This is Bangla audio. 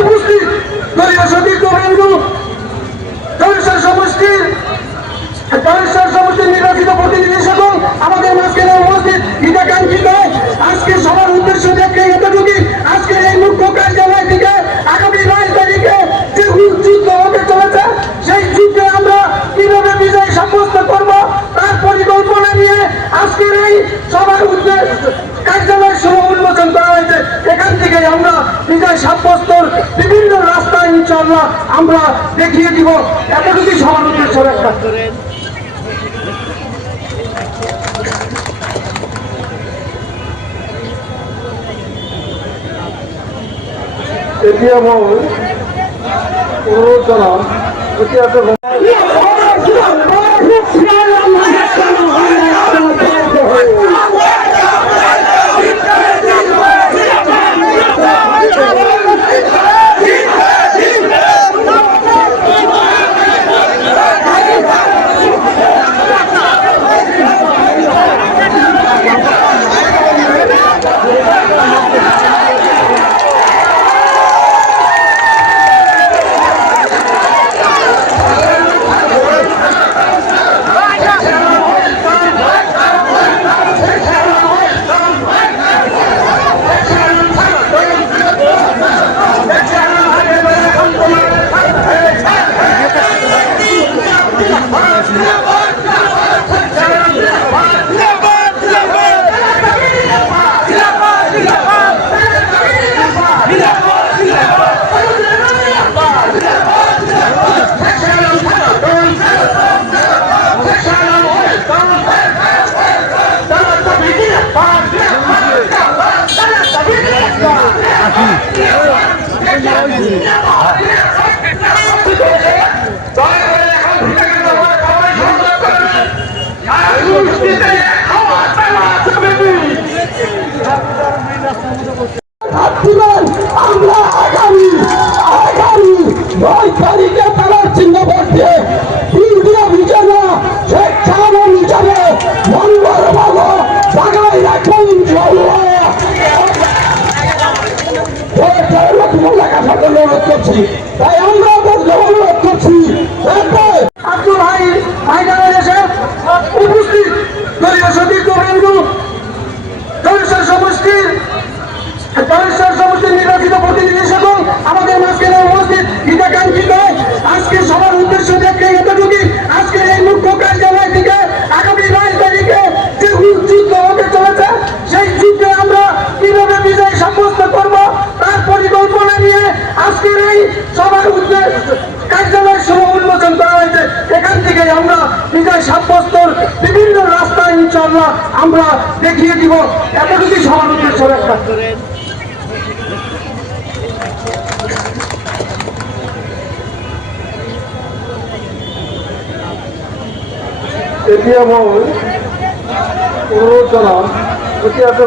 উপস্থিত দলীয় সতীর্থবৃন্দ, সমষ্টির নির্বাচিত প্রতিনিধি সকল, আমাদের মাঝখানে উপস্থিত হিতাকাঙ্ক্ষিত, আজকে সবার উদ্দেশ্য দেখে এতটুকু, আজকের এই মুখ্য কার্যালয় থেকে আগামী 22 তারিখে যে যুদ্ধ হতে চলেছে, সেই যুদ্ধে আমরা কিভাবে বিজয় সাব্যস্ত করব তার পরিকল্পনা নিয়ে আজকের এই সবার উদ্দেশ্য কার্যালয় শুভ উন্মোচন করা হয়েছে। এখান থেকে আমরা বিজয় সাব্যস্তর বিভিন্ন রাস্তা ইনশাআল্লাহ আমরা দেখিয়ে দিব, এতটুকুই সবার উদ্দেশ্য একটা। এটি আমার অনুরোধ জানান এটি একটা আমরা আগামী 9 তারিখে তালার চিহ্ন ভোট দিয়ে ইন্ডিয়া বিজয় শেখ সাহাবা হিসাবে মঙ্গল ভালো জায়গায় রাখবো ইনশাআল্লাহ। অনুরোধ করছি, তাই আমরা অনুরোধ করছি আব্দুল ভাই ময়দানে এসে উপস্থিত দলীয় সতীর্থবৃন্দ, সমষ্টির নির্বাচিত প্রতিনিধি সকল, আমাদের মাঝখানে উপস্থিত হিতাকাঙ্ক্ষিত, আজকে সবার উদ্দেশ্য দেখে এতটুকু, আজকের এই মুখ্য কার্যালয় থেকে আগামী 22 তারিখে যে যুদ্ধ হতে চলেছে, সেই যুদ্ধে আমরা কিভাবে বিজয় সাব্যস্ত করব তার পরিকল্পনা নিয়ে আজকের এই সবার উদ্দেশ্য কার্যালয় শুভ উন্মোচন করা হয়েছে। এখান থেকে আমরা বিজয় সাব্যস্তর বিভিন্ন রাস্তা ইনশাআল্লাহ আমরা দেখিয়ে দিব, এতটুকুই সবার উদ্দেশ্য একটা। এটি আমার অনুরোধ জানান এটি একটা